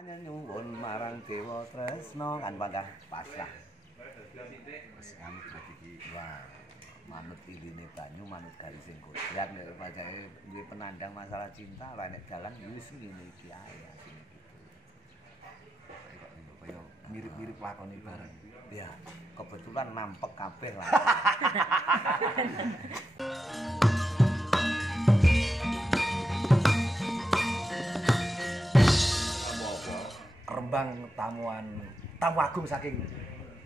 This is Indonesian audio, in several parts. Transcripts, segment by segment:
Hanya nyuwun marang Dewa Tresna kan panggah pasrah. Wis anut berarti iki. Wah, manut iline banyu, manut garising kodrat nek pacake duwe penandang masalah cinta, lah nek dalan wis ngene iki ae asine gitu. Kaya mirip-mirip lakoni bareng. Ya, kebetulan nampek kabeh lah. Rembang tamu agung saking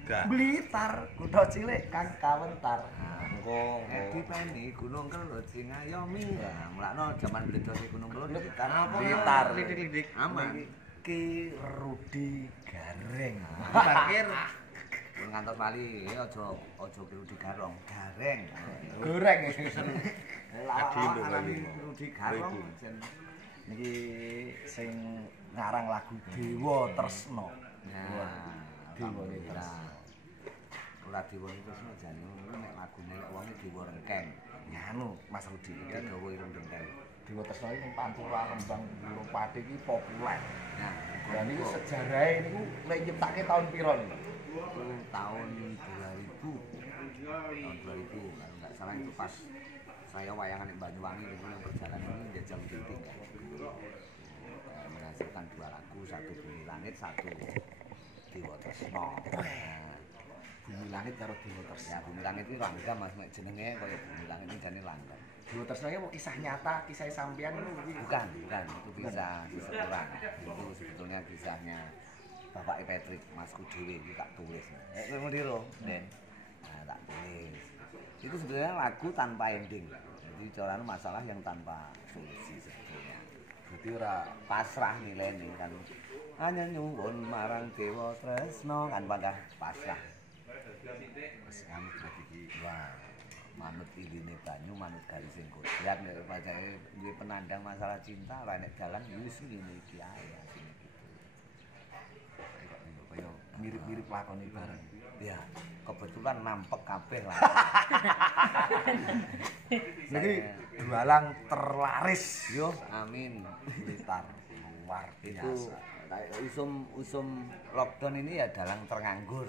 Gak. Blitar, kutha cilik kang kawentar. Engko dipeni Gunung Kelut sing ngayomi. Lah, mulakno jaman bledose Gunung Kelut iki kan Blitar. lidik-lidik aman. Ki Rudi Gareng. Parkir ngantos wali aja Rudi Garong, Gareng. Goreng. Lawak Rudi Garong jen Niki sing ngarang lagu Dewa Tresna. nah, Dewa Tresna. Tresna. Ora Dewa Tresna jane ngono nek lagune nek wong Dewa Rengkeng. Ya anu Mas Rudi Iki dawa ireng rengkeng. Dewa Tresna iki Pantura Rembang Guru Pati iki populer. Nah, Dan ini sejarahnya ini lek nyiptake tahun piro niku? Tahun 2000. Tahun 2000 kalau nggak salah itu pas saya wayangan di Banyuwangi itu yang perjalanan ini jajal tinggi kan. Menghasilkan dua lagu, satu Bumi Langit, satu Dewa Tresna. Bumi Langit karo Dewa Tresna. Ya Bumi Langit itu langgam Mas nek jenenge kaya Bumi Langit ini jane langgam. Dewa Tresna iki kisah nyata, kisah sampean niku iki. Bukan, itu kisah orang. Itu sebetulnya kisahnya Bapak Patrick Masku Dewi itu tak tulis. Kowe ngliru, Den. Nah, tak tulis. Itu sebenarnya lagu tanpa ending. Jadi corane masalah yang tanpa solusi sebetulnya. Berarti ora Pasrah nilainya kan. Hanya nyuwun marang Dewa Tresna kan panggah pasrah. wis anut berarti iki. Wah, manut iline banyu, manut garising kodrat nek pacake duwe penandang masalah cinta, lah nek dalan wis ngene iki ae asine gitu. Kaya mirip-mirip lakoni bareng. Ya, kebetulan nampek kabeh lah. Niki dualang terlaris Yo, amin. Blitar. Luar Itu biasa. kayak usum lockdown ini ya dalang ternganggur.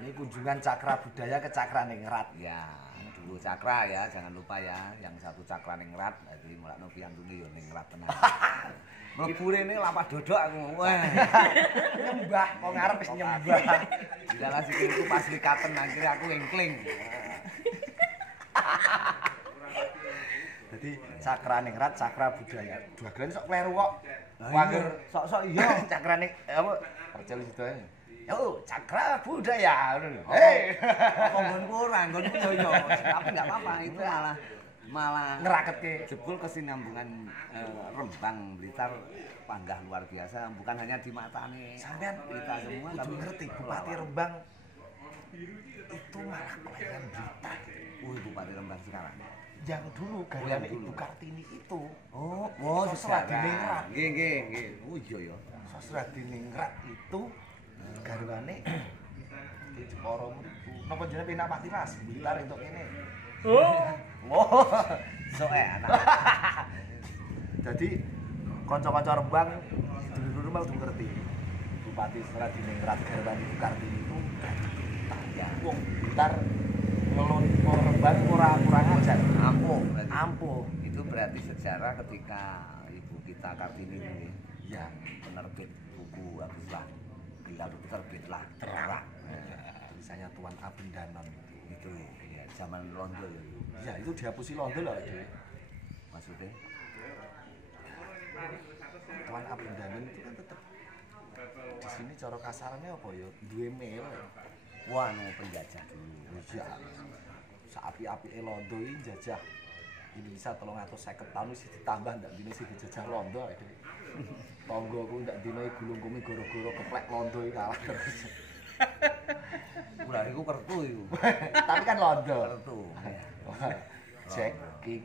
Ini kunjungan Cakra Budaya ke Cakra Ningrat. Ya, dulu cakra ya, jangan lupa ya. Yang satu cakra ningrat, jadi mulakno piyantune yo ningrat tenan. Mlebu rene lapak dodok aku. Wah. Nyembah, kok ngarep wis nyembah. Dilalah sikilku pas likaten akhirnya aku engkling. Jadi Cakra Ningrat, Cakra Budaya. Dua geran sok kleru kok. Wanger sok-sok iya. Cakra Ning apa? Percel situ ae. Yo, Cakra Budaya. Hei, Nggonku ora, nggonku yo yo. Tapi enggak apa-apa, itu malah ngeraketke. jebul kesinambungan Rembang Blitar panggah luar biasa, bukan hanya di matane Sampean kita semua kudu tapi ngerti Bupati Rembang itu malah kelahiran Blitar. Bupati Rembang sekarang. Yang dulu yang garwane dulu. Ibu Kartini itu. Oh, Sosra Diningrat. Nggih. Oh iya ya. Sosra Diningrat itu garwane di Jepara mriku. Napa jenenge Penak Pati Mas? Blitar entuk kene. Oh, sok anak. Jadi kanca-kanca Rembang dulu Rembang kudu ngerti. Bupati Sosra Diningrat garwane Ibu Kartini itu Blitar. Ya. Wong Blitar ngeloni Rembang ora kurang ajar. Ampuh berarti. Ampuh. Itu berarti sejarah ketika ibu kita Kartini ini Ya, penerbit buku Aguslah. Gelar terbitlah terang. Tulisannya Tuan Abendanon itu ya zaman Londo ya. Ya itu dihapusi Londo lah itu. Maksudnya Tuan Abendanon itu kan tetap di sini cara kasarannya apa ya? Duwe mel. wah no penjajah dulu. Ya, seapi-api Londo ini jajah Indonesia 350 tahun wis ditambah ndak dino sing dijajah Londo itu. Tonggoku ndak dino gulung kumi goro-goro keplek Londo iki kalah terus. Ulah iku kertu iku. Tapi kan Londo. Kertu. Jack King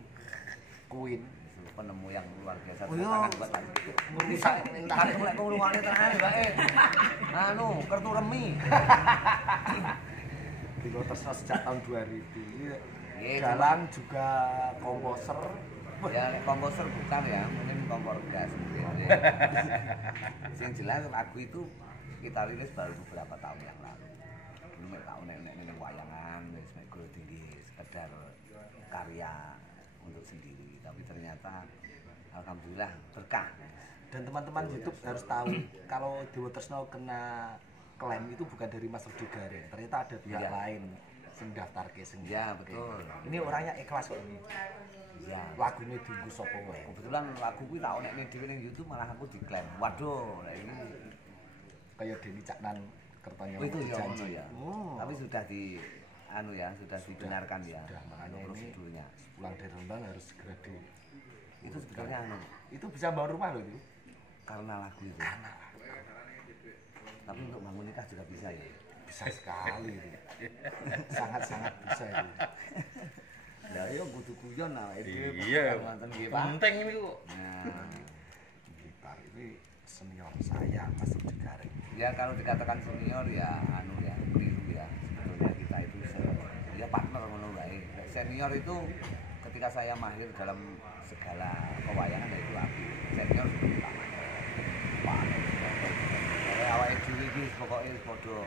Queen Penemu yang luar biasa Oh, iya. tangan buat lagi. Bisa tak mulai ngurungane tenan bae. Anu, kertu remi. Dewa Tresna sejak tahun 2000 ini Iya, Galang juga komposer Ya komposer bukan ya, mungkin kompor gas mungkin. Yang jelas lagu itu kita rilis baru beberapa tahun yang lalu. Dulu mek tak nek wayangan wis mek guru tinggi sekedar karya untuk sendiri, tapi ternyata alhamdulillah berkah. Dan teman-teman YouTube harus tahu kalau Dewa Tresno kena klaim itu bukan dari Mas Rudi Gareng, ternyata ada pihak Iya. lain sing daftarke sing. Ya betul. Ini orangnya ikhlas kok ini. Ya. Lagunya dienggo sapa wae. Kebetulan lagu kuwi tak nek dhewe ning YouTube malah aku diklaim. Waduh, lah ini Kayak Denny Caknan Kertanya itu ya Janji. ngono ya. Oh. Tapi sudah sudah dibenarkan ya. Sudah, makanya ini prosedurnya. pulang dari Rembang harus segera di. Itu sebetulnya Itu bisa bangun rumah loh itu. karena lagu itu. Tapi untuk bangun nikah juga bisa ya. Bisa sekali itu. Sangat-sangat bisa itu. Lah yo kudu guyon awake dhewe. Iya. Wonten nggih, Pak. Penting ini kok. Nah, Gitar ini senior saya Mas Rudi Gareng. ya kalau dikatakan senior ya ya keliru ya. Sebetulnya kita itu ya partner ngono wae. Senior itu ketika saya mahir dalam segala kewayangan ya itu aku. Senior seperti Pak Mano. Pak Mano. Kayak awake dhewe iki pokoke padha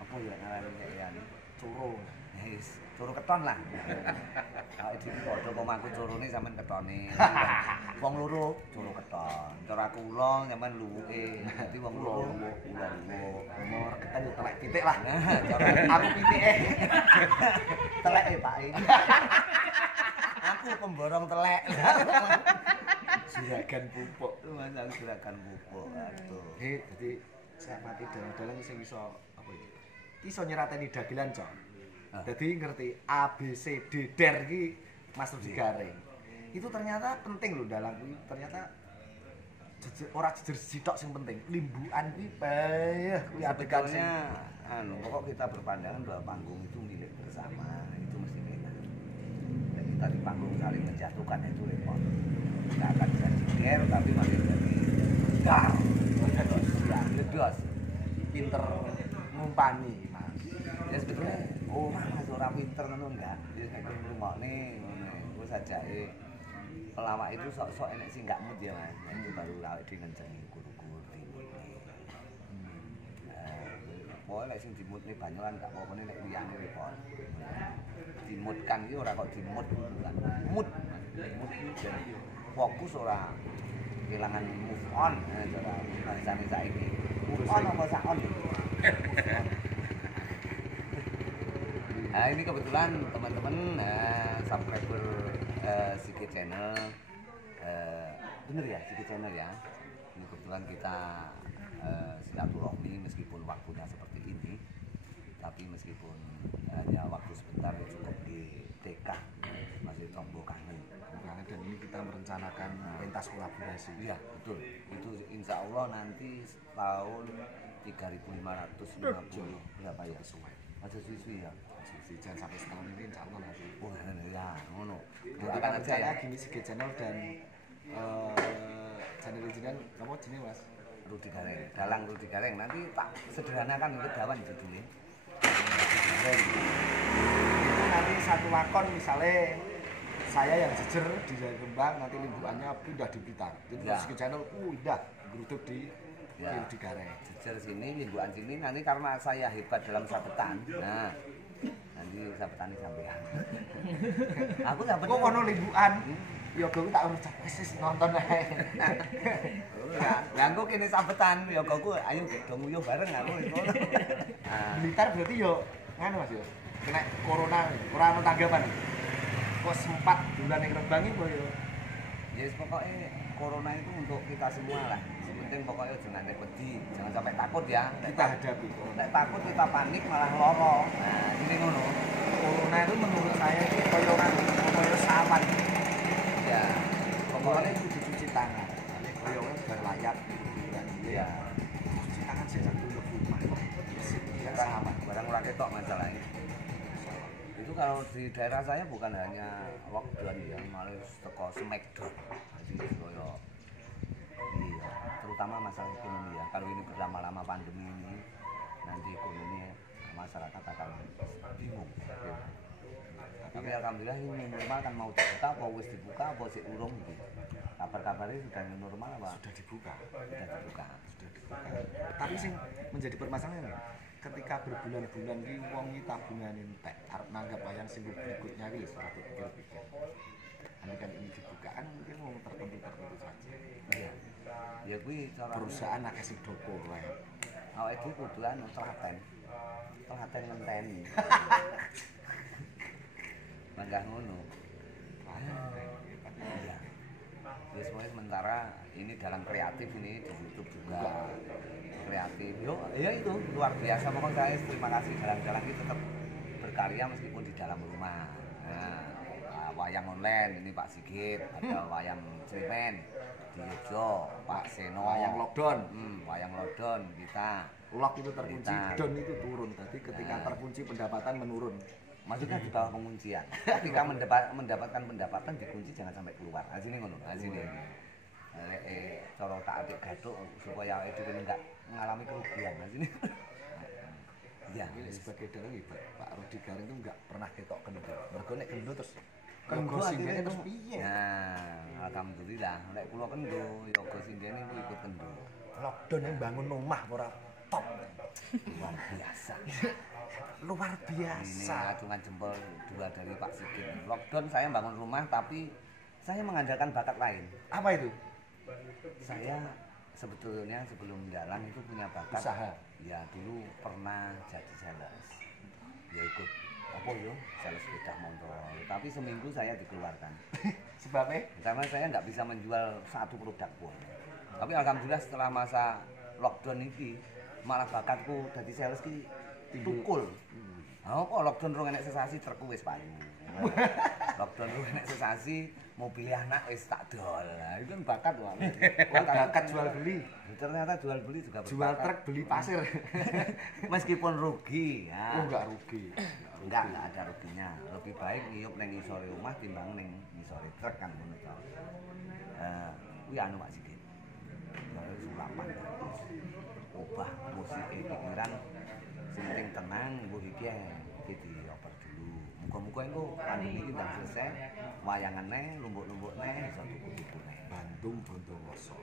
apa ya ngarani kayak Curo. Wis, curu keton lah. Awake dhewe padha kok mangku curune sampean ketone. Wong loro curu keton. Cara kula sampean luwuke. Dadi wong loro kula luwuk. Nomor kita yo telek titik lah. Nah, cara Aku pitike. telek Pak. Aku pemborong telek. Juragan pupuk. Masang gerakan pupuk. Aduh. Jadi saya mati dalang-dalang sing iso apa iki? Iso nyerateni dagelan, Cok. Jadi ngerti A B C D der iki Mas Rudi Gareng. Itu ternyata penting loh dalang kuwi. Ternyata ora jejer sitok sing penting. Limbuan kuwi payah kuwi adegan sing Sebetulnya pokok kita berpandangan bahwa panggung itu milik bersama, itu mesti enak. Dan kita di panggung saling menjatuhkan itu repot. Nggak akan bisa jiger tapi makin jadi dar. Ya, ledos. pinter ngumpani, Mas. Ya sebetulnya, oh mas orang pinter ngono enggak. Dia kayak ngrungokne ngono. Terus ajake pelawak itu sok-sok enek sing enggak mood ya Mas. Itu baru awake dhewe ngencengi guru-guru dimutne. Pokoknya lek sing dimutne banyolan gak apa-apa nek liyane repot. Dimutkan iki ora kok dimut kan. Mood. Mood dan fokus ora kehilangan move on cara bahasane saiki. Move on apa sak on? Nah ini kebetulan teman-teman subscriber Sike Channel bener ya Sike Channel ya. Ini kebetulan kita silaturahmi meskipun waktunya seperti ini, tapi meskipun hanya waktu sebentar ya cukup di TK masih tombo kangen. Dan ini kita merencanakan pentas kolaborasi. Iya betul. Itu insya Allah nanti tahun 3.550 berapa ya? Aja siswi ya. Sisi jangan sampai setahun ini insya Allah nanti. Oh ya, ngono. Kita Doakan aja ya. rencana gini Sike Channel dan channel jenengan apa jenenge Mas? Rudi Gareng, Dalang Rudi Gareng. Nanti tak sederhanakan itu dawan judulnya. Rudi Gareng. Itu nanti satu lakon misalnya saya yang jejer di Rembang, nanti limbuannya pindah di Blitar. Jadi Ya. Sike Channel pindah geruduk di Ya. Rudi Gareng. Jejer sini, mingguan sini. Nanti karena saya hebat dalam sabetan. Nah, nanti sabetan sampean. Aku sabetan. Kok ono limbuan? Ya gue tak urus wis nonton ae. Lah engko kene sabetan ya kok ayo do nguyuh bareng aku wis ngono. Nah, Blitar berarti yo nganu Mas yo. Kena corona, ora ono tanggapan. Kok sempat bulan ning Rembang iki kok yo. ya yes, pokoknya corona itu untuk kita semua lah. Yang penting pokoknya jangan wedi, jangan sampai takut ya. Kita hadapi. Nek takut kita panik malah loro. Nah, ini ngono. Corona itu menurut saya itu koyo sawan. Ya, Pokoknya pokoknya kudu cuci tangan. Koyongnya berlayar dan ya. cuci tangan saya satu untuk rumah. Ya sama. Barang ora ketok masalahnya. Itu kalau di daerah saya bukan hanya lockdown ya, malah teko smackdown. Jadi koyo iya, terutama masalah ekonomi ya. Kalau ini berlama-lama pandemi ini, nanti ekonomi masyarakat akan bingung. Tapi alhamdulillah ini normal kan mau dibuka, apa wis dibuka, apa sih urung gitu. kabar-kabarnya sudah new normal apa? Sudah dibuka. Sudah dibuka. Sudah dibuka. Tapi sing menjadi permasalahan ketika berbulan-bulan ki wong iki tabungan entek arep nanggap wayang sing berikutnya ki sudah pikir-pikir. Andai kan ini dibuka kan mungkin wong tertentu saja. Iya. Ya kuwi cara Perusahaan akeh sing doko wae. awake dhewe kudu anu telaten. Telaten ngenteni. Manggah ngono. Iya. Ya semuanya sementara ini dalam kreatif ini di YouTube juga kreatif. Yo, ya itu luar biasa. Pokoknya saya terima kasih jalan-jalan itu tetap berkarya meskipun di dalam rumah. Nah, wayang online ini Pak Sigit, ada wayang Cemen di Yogyo, Pak Seno, Wayang lockdown. Wayang lockdown kita. Lock itu terkunci, Blitar. down itu turun. Tadi ketika terkunci pendapatan menurun. Maksudnya di bawah penguncian. Ketika mendapatkan pendapatan dikunci jangan sampai keluar. Nah sini ngono, nah sini. Cara tak atik gaduk supaya itu enggak mengalami kerugian. Nah sini. Ya, Ini sebagai dalil Pak Rudi Garing itu enggak pernah ketok kendo. Mergo nek kendo terus kendo sindene terus piye? Nah, alhamdulillah nek kula kendo yoga sindene iku ikut kendo. Lockdown yang bangun rumah ora top. Luar biasa. Luar Ini biasa. acungan jempol dua dari Pak Sigit. Lockdown saya bangun rumah tapi saya mengandalkan bakat lain. Apa itu? Saya sebetulnya sebelum jalan itu punya bakat Usaha. ya dulu pernah jadi sales ya ikut apa yo sales sepeda motor tapi seminggu saya dikeluarkan Sebabnya karena saya nggak bisa menjual satu produk pun tapi alhamdulillah setelah masa lockdown ini malah bakatku jadi sales ki tukul kok lockdown rong enek sesasi trukku wis payu lockdown rong enek sesasi mobil anak wis tak dol. Nah, itu kan bakat wae. bakat jual beli, Ternyata jual beli juga jual berbakat. truk beli pasir. Meskipun rugi, ya. Oh enggak rugi. Enggak ada ruginya. Lebih baik ngiyup ning ngisore omah timbang ning ngisore truk kan ngono to. Kuwi anu Pak Sigit. Ya sulapan. Obah musik pikiran sing penting tenang mbuh iki iki dioper dulu. Muga-muga engko pandemi iki ndang selesai, wayangane lumbuk-lumbukne iso tuku-tuku neh. Bandung Bondowoso.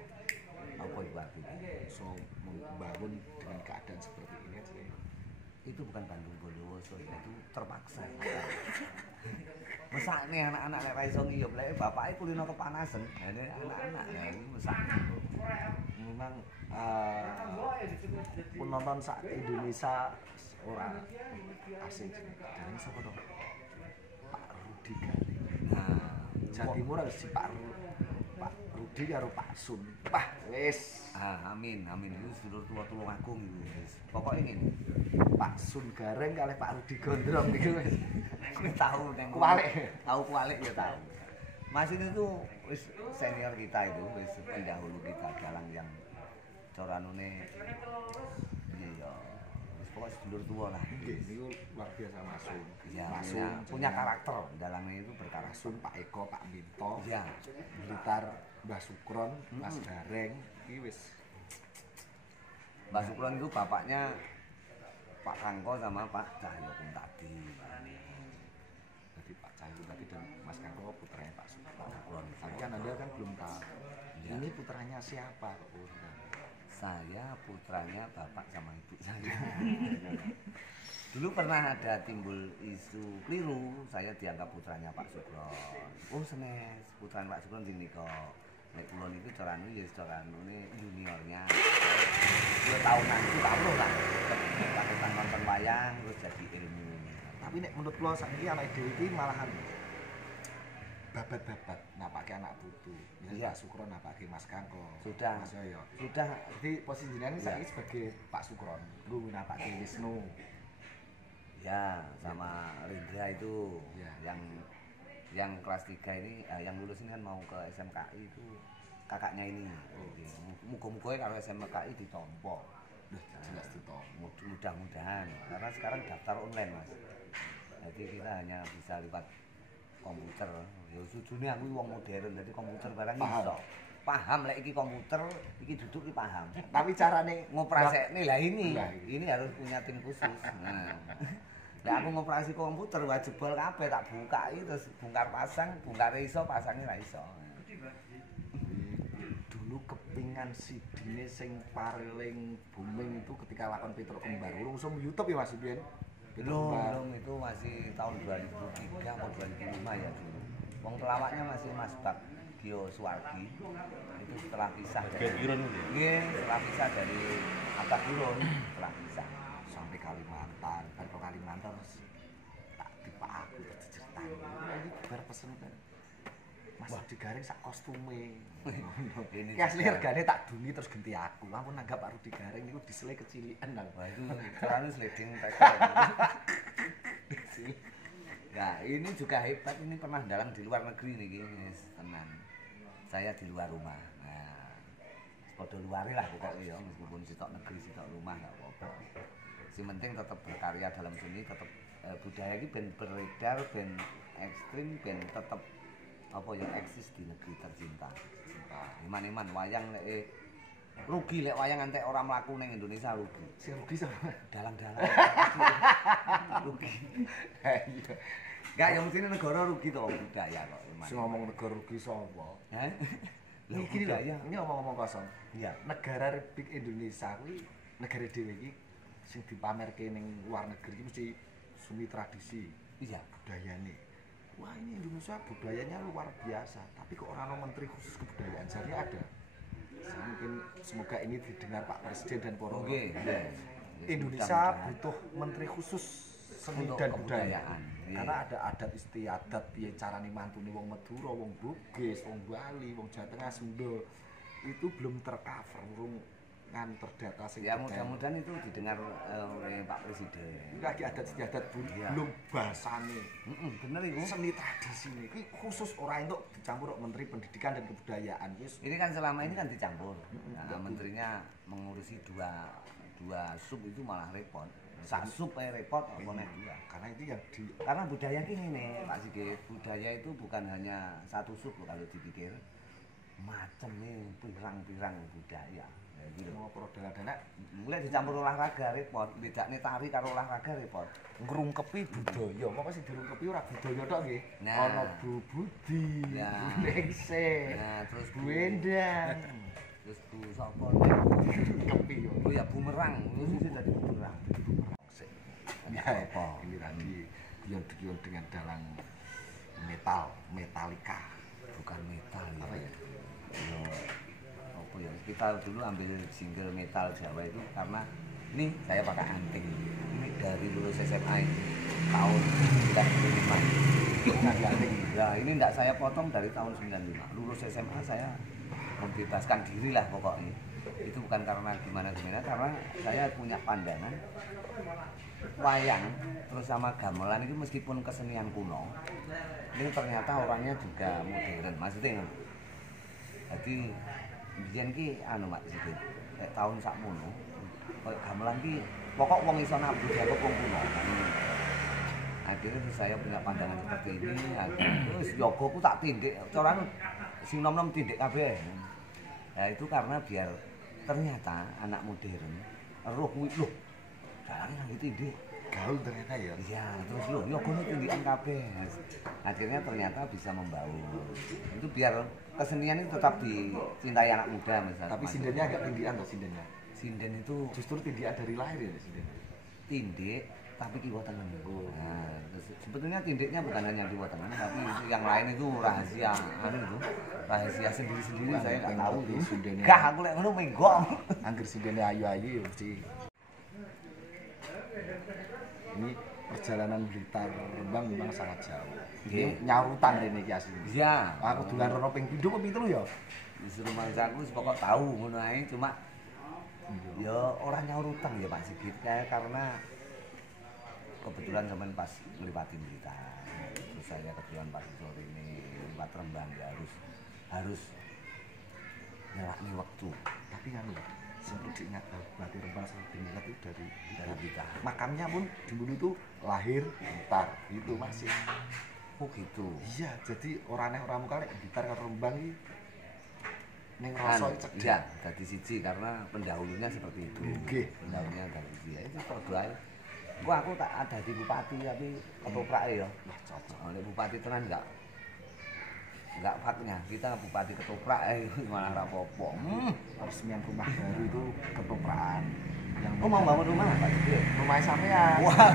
Apa itu artinya? So membangun dengan keadaan seperti ini aja. Itu bukan Bandung Bondowoso ya, itu terpaksa. Mesakne anak-anak nek ra iso ngiyup, lek bapake kulino kepanasan, jane anak-anak ya iki mesak. Memang penonton sak Indonesia orang asing dan siapa dong? Pak Rudi Garing. Nah, Jawa Timur harus si Pak Rudi karo Pak Sun. Wah, wis. amin, amin. Itu sedulur tua-tua agung itu. Pokoknya ngene. Pak Sun Gareng kalih Pak Rudi Gondrong niku wis. Tahu neng Kualik. Tahu kualik ya tahu. Mas ini tuh wis senior kita itu, wis pendahulu kita dalang yang coranune iya. Wis pokoknya sedulur tua lah. Nggih, niku luar biasa Mas Sun. Ya, Mas punya karakter dalangnya itu berkarakter. Sun, Pak Eko, Pak Minto. Ya, Blitar Mbah Sukron, Mas Gareng, iki wis Mbak Sukron itu bapaknya Pak Kangko sama Pak Cahyo tadi. jadi Pak Cahyo tadi dan Mas Kangko putranya Pak Sukron. Sukron. Tapi kan Anda kan belum tahu. Ya. Ini putranya siapa kok? Saya putranya bapak sama ibu saya. Dulu pernah ada timbul isu keliru, saya dianggap putranya Pak Sukron. Oh senes, putranya Pak Sukron sini kok. Nek kula niku coranu ya coranu juniornya. 2 tahunan itu karo lah. Paketan nonton wayang terus jadi ilmu. Tapi nek menurut lo saiki anak dhewe iki malahan babat-babat napake anak putu. Iya. Pak Sukron napake Mas Kangko. Sudah. Mas Yoyo. Sudah Jadi posisi jenengan ini saiki sebagai Pak Sukron. Nggo napake Wisnu. ya sama Rindra itu Ya. yang kelas 3 ini yang lulus ini kan mau ke SMKI itu kakaknya ini. Muga-muga kalau SMKI ditompo. Udah jelas itu. Mudah-mudahan karena sekarang daftar online Mas. Jadi kita hanya bisa lewat komputer. Ya sujune aku wong modern jadi komputer barang Paham. iso. Paham lek iki komputer, iki duduk iki paham. Tapi carane Ngoprasekne lah ini. Lah, Ini harus punya tim khusus. Nah. Lah aku ngoperasi komputer wah jebol kabeh tak bukai terus bongkar pasang, bongkar iso, pasangnya ra iso. Iya dulu kepingan sidine sing paling booming itu ketika lakon Petro Kembar. Urung usum YouTube ya Mas Biyen. Belum itu masih tahun 2003 atau 2005 ya dulu. Wong pelawaknya masih Mas Bagio Suwardi. Itu setelah pisah dari setelah pisah dari Abagirun, setelah pisah sampai Kalimantan, kan ke Kalimantan terus tak tipe aku terus diceritain. Ini bar pesen kan. Mas Digaring sak kostume. Ini Ki asli regane tak duni terus ganti aku. Ampun nanggap Pak Rudi Garing niku disele kecilikan nang. wah itu caranya sliding tackle. Nah, ini juga hebat, ini pernah dalang di luar negeri nih, guys. Tenang. Saya di luar rumah. Nah, podo luari lah pokoknya ya, meskipun sitok negeri, sitok rumah nggak apa-apa. Si penting tetap berkarya dalam seni, tetap budaya ini ben beredar, ben ekstrim, ben tetap apa yang eksis di negeri tercinta. Iman-iman wayang rugi lek wayang antek orang mlaku ning Indonesia rugi. Sing rugi sama Dalang-dalang rugi. iya. Enggak ya mesti negara rugi to budaya kok. Sing ngomong negara rugi sapa? Hah? Ini gini loh, ini ngomong-ngomong kosong. Iya. Negara Republik Indonesia kuwi negara dhewe iki sing dipamerke ning luar negeri iki mesti seni tradisi, Iya. budayane. Wah, ini Indonesia budayanya luar biasa, tapi kok orang menteri khusus kebudayaan jadi ada. Saya mungkin semoga ini didengar Pak Presiden dan Poro. Oke. Indonesia butuh menteri khusus seni untuk dan kebudayaan. budaya. Iya. Karena ada adat istiadat piye carane mantune wong Madura, wong Bugis, wong Bali, wong Jawa Tengah, Sunda. Itu belum tercover, belum kan terdata sing Ya mudah-mudahan itu didengar oleh Pak Presiden. itu lagi adat istiadat Iya. belum bahasane. Bener itu. Seni tradisi ini khusus orang itu dicampur Menteri Pendidikan dan Kebudayaan. Ini kan selama ini kan dicampur. Nah, menterinya mengurusi dua sub itu malah repot. Sak sub aja repot, apa nih dua. Karena itu yang di Karena budaya ini nih Pak Sigit, budaya itu bukan hanya satu sub loh kalau dipikir. Macam nih pirang-pirang budaya. Ya, gitu. mau prodana Mulai dicampur olahraga repot, bedakne tari karo olahraga repot. ngrungkepi budaya. Apa sing dirungkepi ora budaya tok nggih. Nah. Ana Bu Budi, Ya. Bu Ningsih, Nah, terus Bu Endang. terus Bu sapa nih? Rungkepi yo. Oh ya bumerang, itu sih jadi bumerang. Ya, Apa? ini tadi guyon-guyon dengan dalang Metallica. Bukan metal ya. Apa ya? Yo, apa ya? Kita dulu ambil single metal Jawa itu karena ini saya pakai anting. Ini dari lulus SMA ini tahun 95. Nah, ini enggak saya potong dari tahun 95. Lulus SMA saya membebaskan diri lah pokoknya. Itu bukan karena gimana karena saya punya pandangan wayang terus sama gamelan itu meskipun kesenian kuno ini ternyata orangnya juga modern maksudnya jadi biyen ki anu Mak Sidin kayak tahun sakmono kayak gamelan ki pokok wong iso nabu jago wong kuno akhirnya terus saya punya pandangan seperti ini terus yogoku tak tindik coran sing nom-nom tindik kabeh nah itu karena biar ternyata anak modern roh loh caranya nang tindik Gaul ternyata ya. iya terus loh yogono tindikan kabeh akhirnya ternyata bisa membaur itu biar kesenian itu tetap dicintai anak muda misalnya Tapi sindennya agak tindikan loh sindennya. sinden itu Justru tindikan dari lahir ya sinden. tindik tapi kiwa tengen. Nah, sebetulnya tindiknya bukan hanya kiwa tengen tapi yang lain itu rahasia anu itu rahasia sendiri-sendiri saya nggak tahu ngerti tuh. sindennya. Gak aku lek ngono menggok. Angger sindennya ayu-ayu ya mesti. Ini perjalanan Blitar Rembang memang sangat jauh. Nggih. Ini nyaurutan rene iki asli. Iya. Aku dolan rono ping pindho apa ping telu ya? Disuruh mangsaku pokok tahu ngono ae cuma ya orang nyaur utang ya Pak Sigit karena kebetulan zaman pas ngliwati Blitar. Terus saya kebetulan pas sore ini liwat Rembang ya harus nyelakni waktu. Tapi anu sing diingat Bupati Rembang sing diingat itu dari Blitar. makamnya pun dulu itu lahir Blitar itu masih. Oh gitu. Iya, jadi orang muka lek Blitar karo Rembang iki ning rasa cedhak. Iya, dadi siji karena pendahulunya seperti itu. Nggih. Pendahulunya dadi siji. Ya itu padha ae. Gua aku tak ada di bupati tapi ketoprak ya. Wah, cocok. Oleh bupati tenan enggak enggak faknya. Kita bupati ketoprak malah rapopo. Peresmian rumah baru itu ketoprakan. Yang Oh mau bangun rumah Pak Jidil? rumahnya sampean. Wah.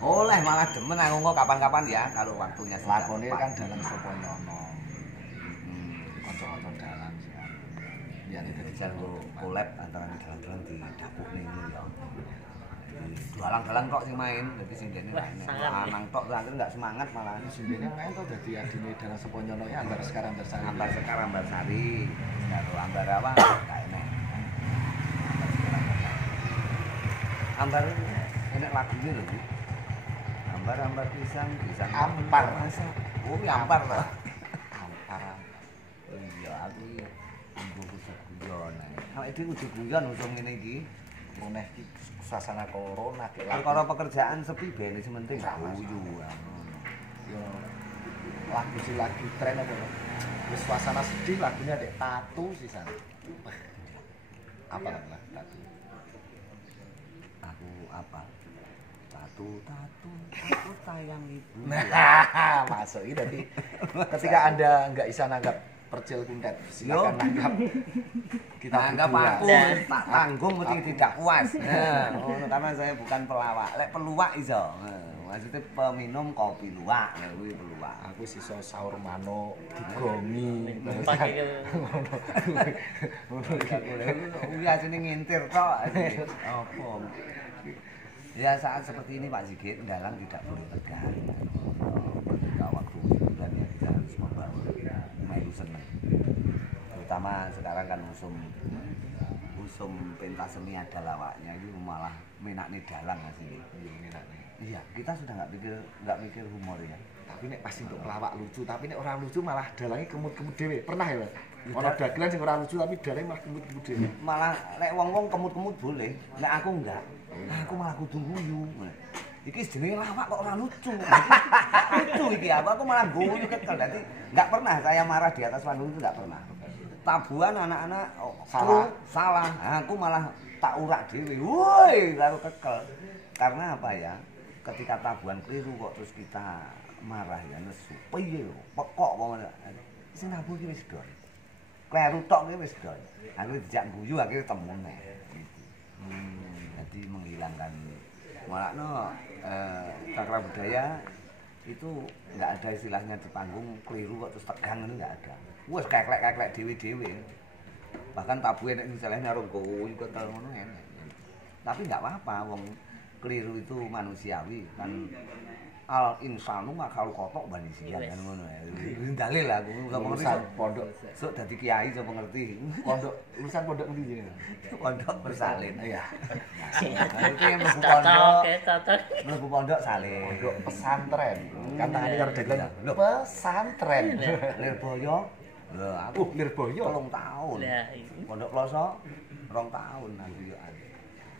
Oleh malah demen aku kok kapan-kapan ya kalau waktunya sudah Lakone tepat. kan dalang Soponyono. Kanca-kanca dalang sih kan. Biar itu Bisa collab antara dalang-dalang di dapur nih ya. Dalang-dalang kok sing main, jadi sing dene lanang tok akhirnya enggak semangat malah. sendiri main tuh jadi adine dalang Soponyono ya Ambar sekarang bersari. Ambar sekarang Ambar Sari, karo Ambar apa? Enggak enek. Ambar enek lagunya lho, Bu. Ambar pisang, Ampar. Oh, ya ampar lah. Ampar. Oh iya, aku tunggu kudu guyon. Awake dhewe kudu guyon usum ngene iki. Meneh iki suasana corona ki Perkara pekerjaan sepi ben sing penting guyu. yo lagu si lagu tren apa lho. Wis suasana sedih lagunya dek tatu sisan. Apa lah tatu? Aku apa? Tatu sayang ibu. Nah, masuk ini berarti ketika Anda nggak bisa nanggap percil kuntet, silakan nanggap kita Anggap berdua. aku tak tanggung mesti tidak puas. Nah, ngono karena saya bukan pelawak. Lek peluwak iso. Maksudnya peminum kopi luwak, lha kuwi peluwak. Aku sisa sahur mano digomi Pakai Kuwi asine ngintir tok. Apa? Ya saat seperti ini Pak Sigit, dalang tidak boleh tegang. Ketika waktu hiburan ya kita harus membawa melu seneng. Terutama sekarang kan usum pentas seni ada lawaknya itu malah menakne dalang asine. Iya, kita sudah nggak mikir humor ya. Tapi nek pasti untuk pelawak lucu, tapi nek orang lucu malah dalangnya kemut-kemut dhewe. Pernah ya, Pak? Ono dagelan sing ora lucu tapi dalangnya malah kemut-kemut dhewe. Malah nek wong-wong kemut-kemut boleh, nek aku enggak. Aku malah kudu guyu. Iki jenenge lawak kok ora lucu. Lucu iki aku malah guyu kekel. Dadi enggak pernah saya marah di atas panggung itu enggak pernah. Tabuhan anak-anak salah. Aku malah tak urak dhewe. Woi, lalu kekel. Karena apa ya? Ketika tabuhan keliru kok terus kita marah ya nesu. Piye lho? Pekok apa sing tabuh iki wis dol. Kleru tok iki wis dol. Akhire dijak guyu akhire temu neh. Jadi menghilangkan malakno cakra budaya itu nggak ada istilahnya di panggung keliru kok terus tegang itu nggak ada. Wes keklek dewe-dewe. Bahkan tabuhe nek istilahnya karo guyu ketel ngono enak. Tapi nggak apa-apa wong keliru itu manusiawi kan al insanu makhluk kotok banisian kan ngono ya. Dalil lah aku Lulusan pondok, sok dadi kiai sapa ngerti. lulusan pondok endi jenenge? Pondok bersalin. Iya. Itu yang mlebu Cocok. mlebu pondok salin. Pondok pesantren. Katanya karo dagelan Loh. pesantren. Lirboyo. Lho, aku Lirboyo. 3 tahun. Lah iki. Pondok Ploso 2 tahun nanti yo.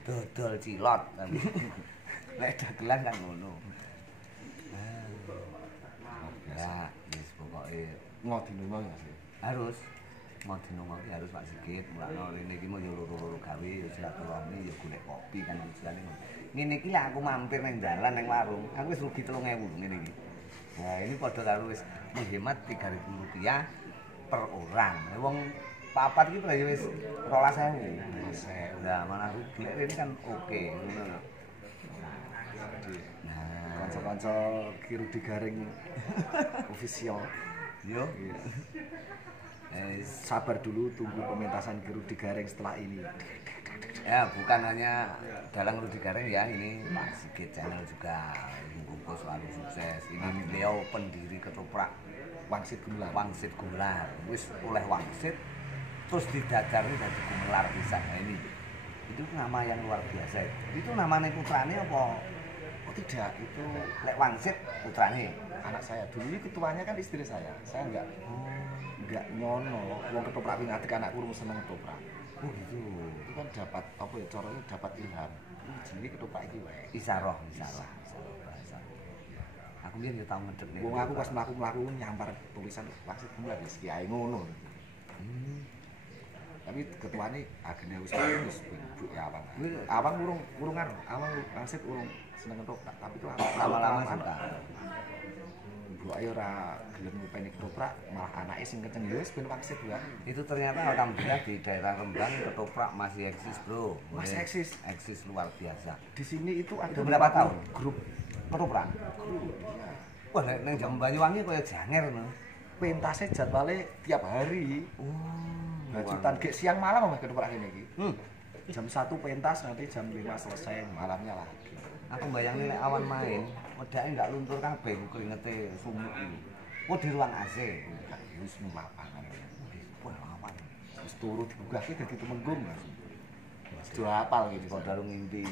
Dodol cilot. Lek dagelan kan ngono. Ya, wis pokoke Ngodino mau ya sih. harus mau dinongol harus Pak Sigit mulane rene iki mau yo loro-loro gawe yo silaturahmi yo golek kopi kan tujuane ngono. Ngene iki lah aku mampir nang dalan nang warung, aku wis rugi 3.000 ngene iki. Nah, ini padha karo wis menghemat Rp3.000 per orang. Wong papat iki berarti wis 12.000. Lah malah rugi. Lek ini kan oke ngono lho. Nah, Kanca-kanca Kiru Digaring official. yo Sabar dulu tunggu pementasan Kiru Digaring setelah ini. ya bukan hanya dalang Rudi Gareng ya, ini Pak Sigit channel juga bungkus selalu sukses. Ini beliau pendiri ketoprak Wangsit Gumelar. Wangsit Gumelar. Wis oleh wangsit terus didadari dari Gumelar pisan. Nah, ini itu nama yang luar biasa. Itu namanya putrane apa? Oh tidak, itu Lek wangsit putrane. anak saya. Dulu ini ketuanya kan istri saya. Saya enggak nyono. Wong ketoprak wingi adek anakku rumah seneng ketoprak. Oh gitu. Itu kan dapat apa ya caranya dapat ilham. Jenenge ketoprak iki wae. Isaroh bahasa. Aku biyen yo tau ngedek nek. Wong aku pas mlaku-mlaku nyampar tulisan Wangsit Gumelar wis kiai ngono. Tapi ketuane agene wis Bu ya Awang. Awang urung kan, Awang wasit urung seneng ketoprak, tapi lama-lama suka. Bu ayo ora gelem ngupeni ketoprak, malah anake sing kenceng ya wis ben wasit kan. Itu ternyata alhamdulillah di daerah Rembang ketoprak masih eksis, Bro. Masih eksis. Eksis luar biasa. Di sini itu ada Udah berapa tahun? grup Ketoprak. Wah, neng jam Banyuwangi kaya janger no. pentasnya jadwalnya tiap hari. Lanjutan gek siang malam mah ketoprak kene iki. Jam 1 pentas nanti jam 5 selesai malamnya lagi. Aku bayangin nek awan main, wedake enggak luntur kabeh keringete sumuk iki. Oh di ruang AC. Wis ning lapangan. Wah, lawan. Wis turu digugahke dadi Temenggung. Sudah hafal gitu. Kok dalu ngimpi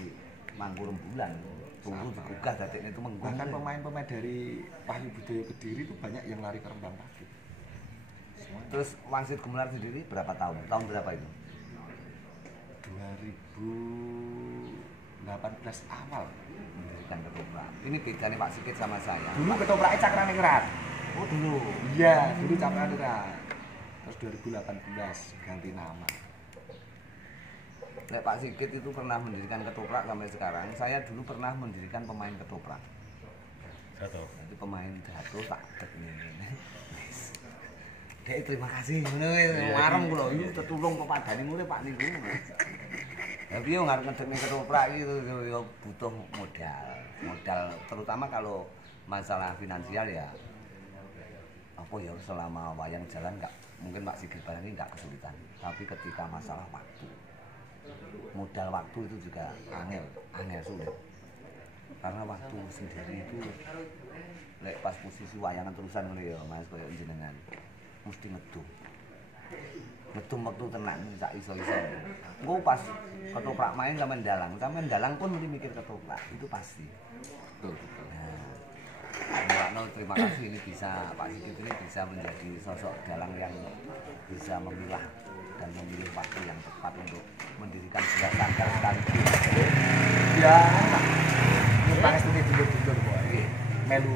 mangkur bulan. Turu digugah dadekne Temenggung. Bahkan pemain-pemain dari Wahyu Budaya Kediri itu banyak yang lari ke Rembang pagi. Terus Wangsit Gumelar sendiri berapa tahun? Tahun berapa itu? 2018 awal Mendirikan ketoprak. Ini bedanya Pak Sigit sama saya. dulu ketopraknya Cakraningrat. Oh dulu. Iya, dulu Cakraningrat. Terus 2018 ganti nama. Nek Pak Sigit itu pernah mendirikan ketoprak sampai sekarang. Saya dulu pernah mendirikan pemain ketoprak. Satu. Jadi pemain jatuh tak dek ini. Dek terima kasih. Ngono wis warem kula iki tetulung pepadane mule Pak niku. Tapi yo ngarep ngedekne ketoprak iki yo butuh modal. Modal terutama kalau masalah finansial ya. Apa ya selama wayang jalan enggak mungkin Pak Sigit barang ini enggak kesulitan. Tapi ketika masalah waktu modal waktu itu juga angel sulit. Karena waktu sendiri itu lek pas posisi wayangan terusan ngono ya Mas koyo jenengan mesti ngedum waktu tenang sak iso-iso. Engko pas ketoprak main sampean dalang pun mesti mikir ketoprak itu pasti. Betul. Nah, terima kasih ini bisa Pak Sigit ini bisa menjadi sosok dalang yang bisa memilah dan memilih waktu yang tepat untuk mendirikan sebuah sanggar sekaligus. Ya, Pak Estune dulur-dulur kok. Melu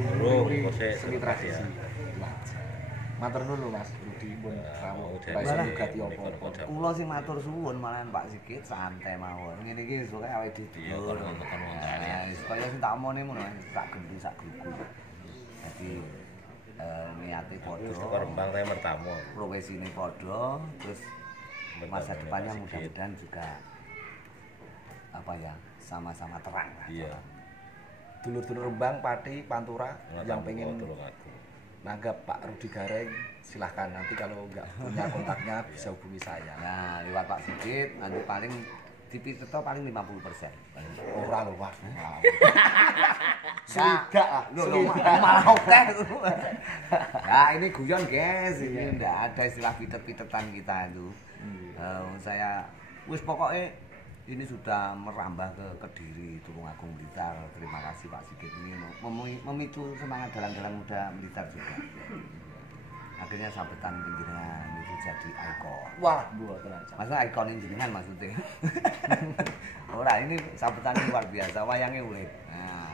seni tradisi. Ya. Matur nuwun Mas Rudi pun rawuh. Malah Gati apa-apa. Kula sing matur suwun malahan Pak Sigit santai mawon. Ngene iki soalé awake dhewe dulur. Supaya sing tak omone ngono sak gendhu sak grugu. Jadi niate padha. Rembang saya mertamu. Profesine padha, terus masa depannya mudah-mudahan juga apa ya sama-sama terang lah. Iya. Dulur-dulur Rembang, Pati, Pantura yang pengen tolong aku. nanggap Pak Rudi Gareng silahkan nanti kalau nggak punya kontaknya bisa hubungi saya. Nah, lewat Pak Sigit nanti paling di Piteto paling 50%. Ora lho Mas. Sudah lah, malah oke. Nah, ini guyon guys, ini enggak ada istilah pitet-pitetan kita itu. Saya wis pokoknya ini sudah merambah ke Kediri, Tulungagung, Blitar. Terima kasih Pak Sigit ini memicu semangat dalang-dalang muda Blitar juga. Akhirnya sabetan penjenengan itu jadi ikon. Wah, mboten aja. Maksudnya ikon jenengan maksudnya. Ora, ini sabetan luar biasa, wayangnya urip. Nah.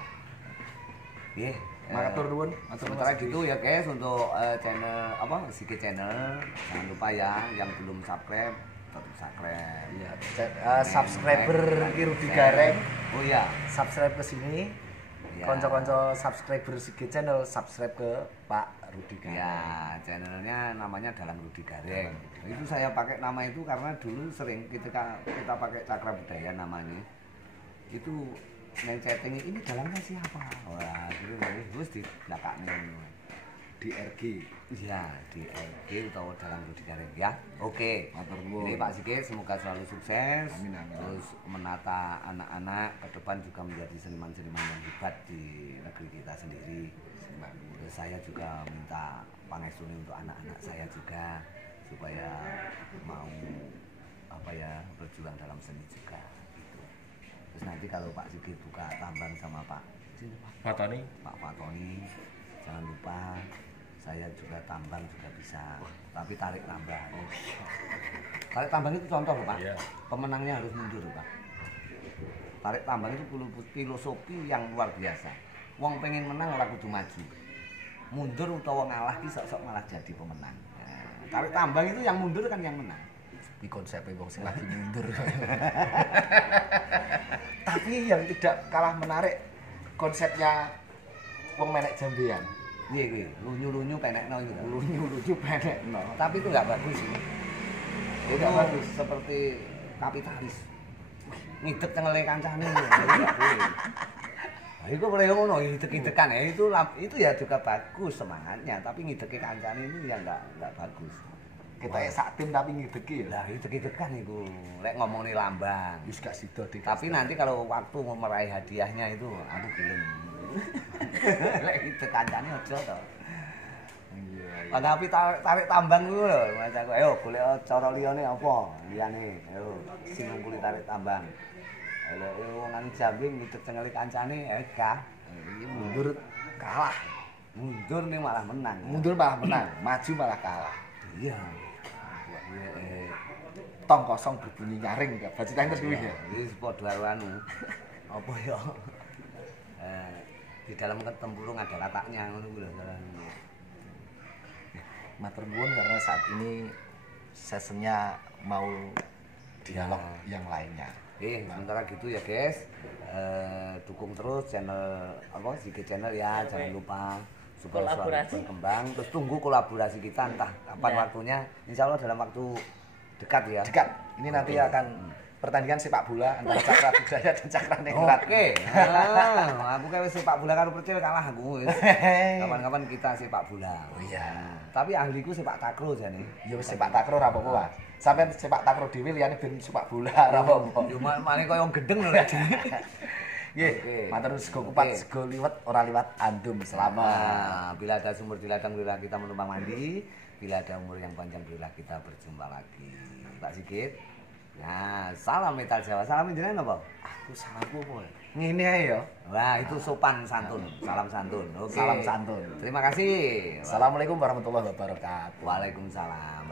Nggih, Matur nuwun. sementara gitu ya guys untuk channel apa Sigit channel. Jangan lupa ya yang belum subscribe tetap subscribe. Iya, subscriber Ki Rudi Gareng. Oh iya. Subscribe ke sini. Ya. Konco-konco subscriber Sigit channel subscribe ke Pak Rudi Gareng. Ya, channelnya namanya Dalang Rudi Gareng. Itu saya pakai nama itu karena dulu sering ketika kita pakai Cakra Budaya namanya. Itu neng chatting ini dalangnya siapa? Wah, itu terus di belakangnya DRG. iya DRG atau Dalang Rudi Gareng ya. Oke, Matur nuwun. ini Pak Sigit semoga selalu sukses. Amin, amin. Terus menata anak-anak ke depan juga menjadi seniman-seniman yang hebat di negeri kita sendiri. Terus saya juga minta pangestune untuk anak-anak saya juga supaya mau apa ya berjuang dalam seni juga. Terus nanti kalau Pak Sigit buka tambang sama Pak Fatoni. Fatoni, jangan lupa saya juga tambang juga bisa, tapi tarik tambang. Tarik tambang itu contoh loh Pak, Iya. pemenangnya harus mundur Pak. Tarik tambang itu filosofi yang luar biasa. Wong pengen menang ora kudu maju, mundur utawa ngalah ki sok-sok malah jadi pemenang. Nah, tarik tambang itu yang mundur kan yang menang. Kuwi konsepnya wong sing lagi mundur. Tapi yang tidak kalah menarik konsepnya wong menek jambean. Iya kuwi, lunyu-lunyu penekno gitu. Lunyu-lunyu penekno. Tapi itu nggak bagus sih. Itu Nggak bagus. seperti kapitalis. Ngidek cengele kancane itu nggak boleh. Nah, itu boleh ngono, ngidek-ngidekan ya itu ya juga bagus semangatnya, tapi ngideke kancane itu ya nggak bagus. Kita sak tim tapi ngideki ya. Lah ngidek-ngidekan iku, lek ngomongin lambang. Wis gak sida dik. Tapi nanti kalau waktu mau meraih hadiahnya itu aku gelem. Lek ngidek kancane aja to. Iya. Tapi tarik tambang dulu lho, Mas aku. Ayo golek cara liyane apa? Liyane. Ayo sing ngungkuli tarik tambang. Ayo wong nang Jambi ngidek cengeli kancane, gak. Iki mundur kalah. Mundur nih malah menang. Mundur malah menang, maju malah kalah. Iya. Tong kosong berbunyi nyaring gak baca terus kuwi ya. Iki padha karo anu. Apa ya? Di dalam tempurung ada kataknya ngono kuwi lho. Matur nuwun karena saat ini sessionnya mau dialog yang lainnya. Sementara gitu ya guys, dukung terus channel apa Zikir Channel ya, jangan lupa supaya Kolaborasi. berkembang. Terus tunggu kolaborasi kita entah kapan waktunya. Insya Allah dalam waktu dekat ya. Dekat. Ini nanti akan pertandingan sepak bola antara Cakra Budaya dan Cakra Ningrat. Oke. Aku kayak sepak bola karo Percil kalah aku. Wis. Kapan-kapan kita sepak bola. Oh iya. Tapi ahliku sepak takraw jane. Ya wis sepak takraw ora apa-apa, Mas. Sampeyan sepak takraw dhewe liyane ben sepak bola ora apa-apa. Yo malah koyo gendeng lho Rek. Nggih, Oke. matur nuwun sego kupat, Oke. sego liwet ora liwat andum selamat. Nah, bila ada sumber di ladang berilah kita menumpang mandi. Bila ada umur yang panjang berilah kita berjumpa lagi. Pak Sigit. Nah, salam metal Jawa. Salam jenengan apa? Aku salamku apa? Ngene ae ya. Wah, itu sopan santun. Salam santun. Oke. Salam santun. Terima kasih. Assalamualaikum warahmatullahi wabarakatuh. Waalaikumsalam.